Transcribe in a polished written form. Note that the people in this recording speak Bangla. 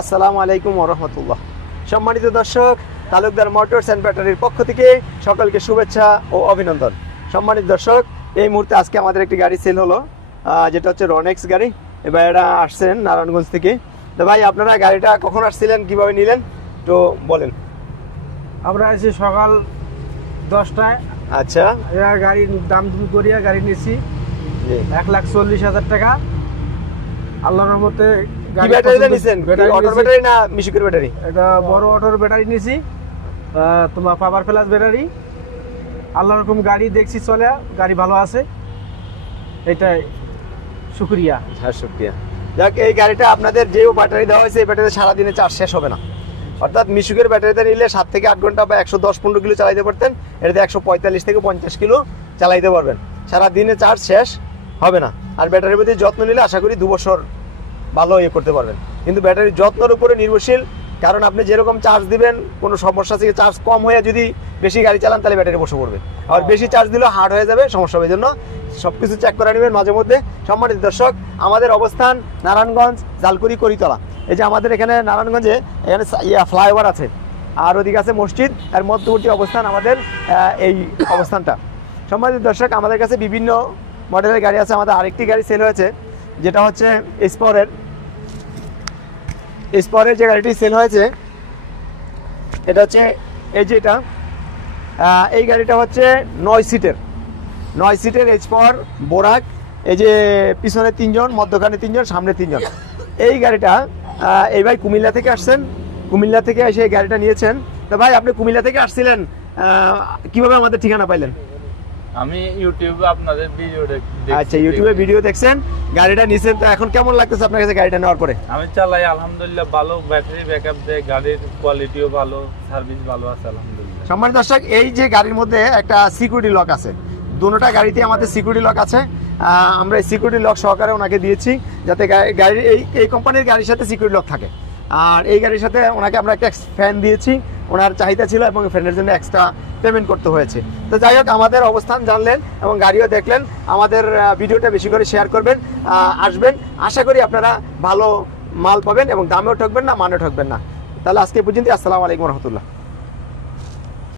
আসসালামু আলাইকুম ওয়া রাহমাতুল্লাহ। সম্মানিত দর্শক, তালুকদার মোটরস অ্যান্ড ব্যাটারির পক্ষ থেকে সকলকে শুভেচ্ছা ও অভিনন্দন। সম্মানিত দর্শক, এই মুহূর্তে আজকে আমাদের একটি গাড়ি সেল হলো, যেটা হচ্ছে রনেক্স গাড়ি। এবার এরা আসছেন নারায়ণগঞ্জ থেকে। তো ভাই, আপনারা গাড়িটা কখন আসছিলেন, কিভাবে নিলেন তো বলেন। আমরা আছি সকাল 10টায়। আচ্ছা, গাড়ির দাম দুম করিয়া গাড়ি নিয়েছি 1,40,000 টাকা। আল্লাহর রহমতে কি ব্যাটারিটা নিছেন? অটোর ব্যাটারি না মিশুকের ব্যাটারি? এটা বড় অটোর ব্যাটারি নিয়েছি, তোমার পাওয়ার প্লাস ব্যাটারি। আল্লাহর রকম গাড়ি দেখছি, চলে গাড়ি ভালো আছে, এটাই শুকরিয়া। হ্যাঁ, শুকরিয়া। যাক, এই গাড়িটা আপনাদের যে ব্যাটারি দেওয়া হয়েছে, এই ব্যাটারিতে সারাদিনে চার্জ শেষ হবে না। অর্থাৎ মিশুকের ব্যাটারিতে নিলে 7 থেকে 8 ঘন্টা বা 110-15 কিলো চালাইতে পারতেন, এটাতে 145 থেকে 50 কিলো চালাইতে পারবেন। সারাদিনে চার্জ শেষ হবে না। আর ব্যাটারির প্রতি যত্ন নিলে আশা করি 2 বছর ভালো করতে পারবেন। কিন্তু ব্যাটারির যত্নের উপরে নির্ভরশীল, কারণ আপনি যেরকম চার্জ দিবেন, কোনো সমস্যা থেকে চার্জ কম হয়ে যদি বেশি গাড়ি চালান, তাহলে ব্যাটারি বসে পড়বে। আর বেশি চার্জ দিলেও হার্ড হয়ে যাবে, সমস্যা হবে। জন্য সবকিছু চেক করে নেবেন মাঝে মধ্যে। সম্মানিত দর্শক, আমাদের অবস্থান নারায়ণগঞ্জ, জালকুড়ি, করিতলা। এই যে আমাদের এখানে নারায়ণগঞ্জে এখানে ফ্লাইওভার আছে, আর ওদিকে আছে মসজিদ, আর মধ্যবর্তী অবস্থান আমাদের এই অবস্থানটা। সম্মানিত দর্শক, আমাদের কাছে বিভিন্ন মডেলের গাড়ি আছে। আমাদের আরেকটি গাড়ি সেল হয়েছে, যেটা হচ্ছে স্পরের যে গাড়িটি সেল হয়েছে, এটা হচ্ছে এই যে এটা, এই গাড়িটা হচ্ছে 9 সিটের স্পর বোরাক। এই যে পিছনে 3 জন, মধ্যখানে 3 জন, সামনে 3 জন। এই গাড়িটা এই ভাই কুমিল্লা থেকে আসছেন, কুমিল্লা থেকে এসে এই গাড়িটা নিয়েছেন। তো ভাই, আপনি কুমিল্লা থেকে আসছিলেন, কিভাবে আমাদের ঠিকানা পাইলেন? আমি ইউটিউবে আপনাদের ভিডিও দেখছি। আচ্ছা, ইউটিউবে ভিডিও দেখছেন, গাড়িটা নিছেন। তো এখন কেমন লাগতেছে আপনার কাছে গাড়িটা নেওয়ার পরে? আমি চালাই, আলহামদুলিল্লাহ ভালো, ব্যাটারি ব্যাকআপ দেয়, গাড়ির কোয়ালিটিও ভালো, সার্ভিস ভালো আছে আলহামদুলিল্লাহ। সম্মানিত দর্শক, এই যে গাড়ির মধ্যে একটা সিকিউরিটি লক আছে, দুটোটা গাড়িতে আমাদের সিকিউরিটি লক আছে। আমরা এই সিকিউরিটি লক সহকারে ওনাকে দিয়েছি, যাতে গাড়ির এই কোম্পানির গাড়ির সাথে সিকিউরিটি লক থাকে। আর এই গাড়ির সাথে ওনাকে আমরা একটা ফ্যান দিয়েছি, ওনার চাহিদা ছিল, এবং ফ্যানের জন্য এক্সট্রা পেমেন্ট করতে হয়েছে। তো যাই হোক, আমাদের অবস্থান জানলেন এবং গাড়িও দেখলেন। আমাদের ভিডিওটা বেশি করে শেয়ার করবেন, আসবেন। আশা করি আপনারা ভালো মাল পাবেন এবং দামেও ঠকবেন না, মানেও ঠকবেন না। তাহলে আজকে পর্যন্ত, আসসালামু আলাইকুম রহমতুল্লাহ।